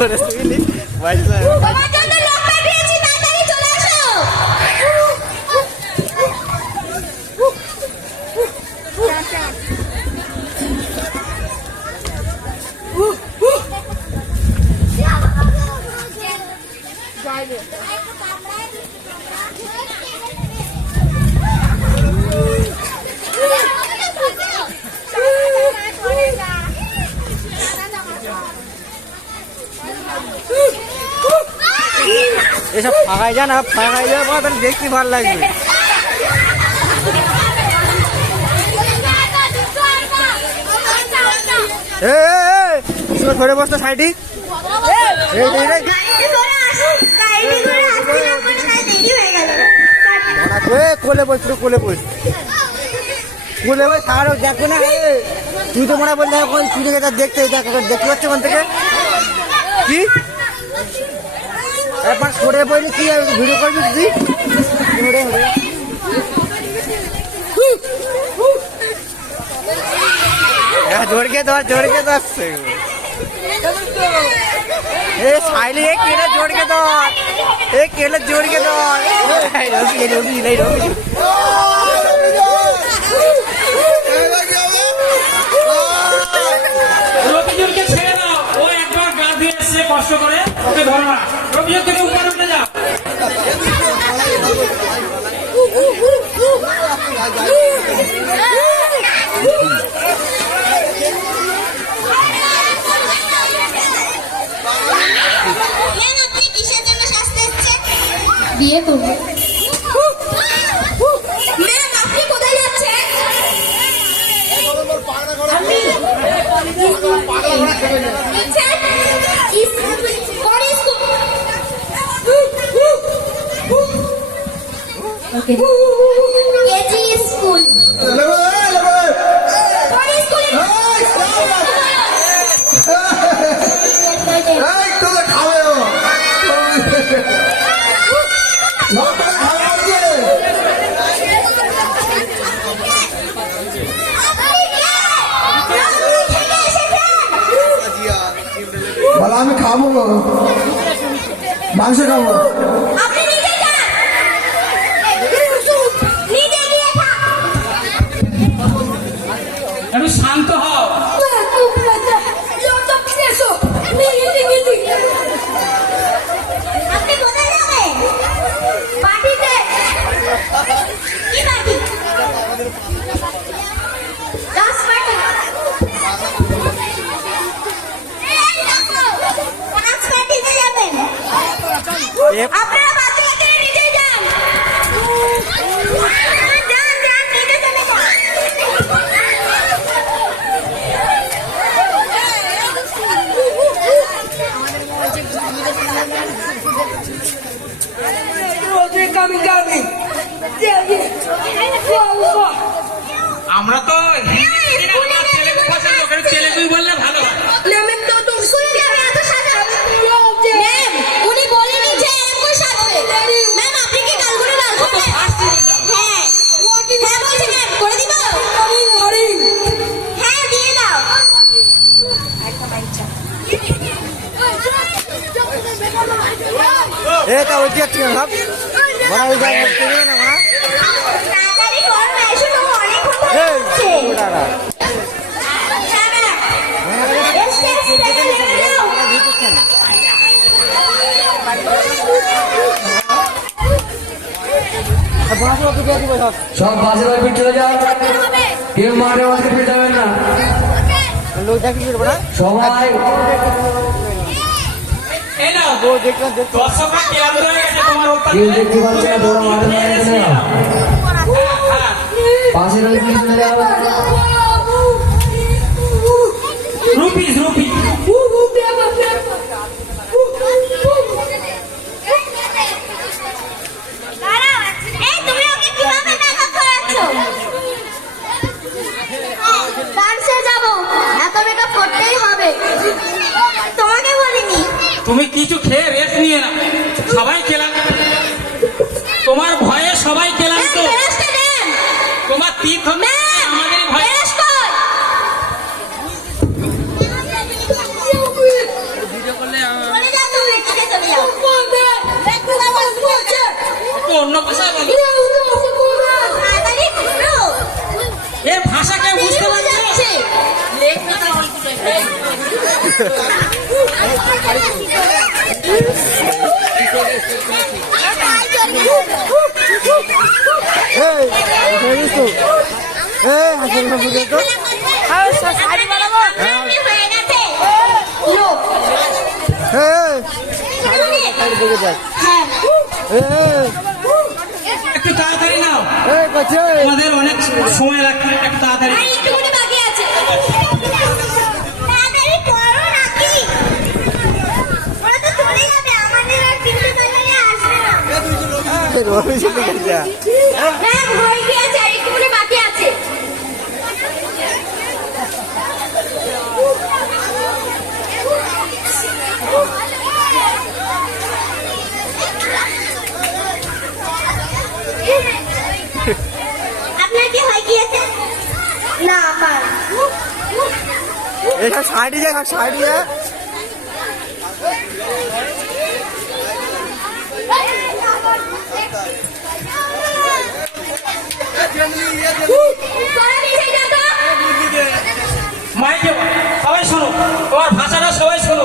করে তুই তোমার জন্য লোক পাঠিয়েছি, তাড়াতাড়ি চলে আসো। এসব ফাঁকায় যা না, ফাঁকায় যাওয়ার পর তাহলে দেখতে ভালো লাগবে। ধরে বসতো সাইডি কোলে বস, কোলে বস, কোলে বস। আর দেখো না, তুই তো মনে বললে এখন তুই দেখতে দেখতে পাচ্ছ ওখান থেকে কি একবার সরে বলি কি ভিডিও করবি তুই? জোরকে ধর, জোরকে ধরছে এ সাইলি, এ কেলে জোরকে ধর, এ কেলে জোরকে ধর। রবি রবি রবি রবি রবিজনকে ছেড়ে দাও, ও একবার গা দিয়ে এসছে কষ্ট করে, ওকে ধরো না। রবিজন থেকে উপরে উঠে যাও। বিয়ে করবো। ম্যাম আপনি কোথায় যাচ্ছেন? KG school. বলো আমি খাবো, মাংস খাবো। একটু শান্ত হও। আপনি কোথায় যাবেন? পার্টিতে। কি পার্টি? Dance party. ডান্স পার্টিতে যাবেন? আপনারা বাচ্চাকে নিতে যান। যান যান, নিতে চলে যান। আমরা তো তেলেগু ভাষার লোক, তেলেগুই বললে ভালো হয়। উনি বলেনি যে একই সাথে। ম্যাম আপনি কি গালগুলো লাল করবেন? হ্যাঁ হ্যাঁ বলছি ম্যাম, করে দিব। হ্যাঁ দিয়ে দাও। এটা ওই যে ভাব বড় হয়ে যায় না মা। তাড়াতাড়ি কর, এসো তো অনেকক্ষণ ধরে হচ্ছে। সব বাসে বাড়ি চলে যাও, কেউ মাঠে মাঠে ফিরে যাবেন না। লোক দেখি সবাই এই নাও, দর্শকরা ক্লান্ত হয়ে গেছে তোমার উত্তর কেউ দেখতে পাচ্ছে না, তোমরা মাঠে মাঠে চলে যাও, পাশে বাড়ি চলে যাও। Rupees rupee. এই তুমি ওকে কিভাবে মেকআপ করাচ্ছো? ডান্সে যাবো, এত মেকআপ করতেই হবে। তোমাকে বলিনি। তুমি কিছু খেয়ে রেস্ট নিয়ে না, সবাই খেলাম, তোমার ভয়ে সবাই খেলাম তো। তোমার তীর্থ আমাদের ভয়ে। ভিডিও করলে এই হাসিস তো এই হাসিস না বুঝে তো শাড়ি বানাবো হয়ে গেছে লোক এই শাড়ি বুঝে যাক হ্যাঁ এই একটু তাড়াতাড়ি নাও, এই কাছে তোমাদের অনেক সময় লাগবে, একটু তাড়াতাড়ি। আর একটুখানি বাকি আছে তাড়াতাড়ি করো নাকি ওরা তো চলে যাবে আমাদের আর কিন্তু তাড়াতাড়ি আসবে না রবি চলে গেছে ম্যাম হয়ে গিয়েছে আর একটুখানি বাকি আছে আপনার কি হয়ে গিয়েছে না আমার এটা শাড়ি যা শাড়ি যা মাইকে সবাই শোনো, তোমার ভাষাটা সবাই শোনো।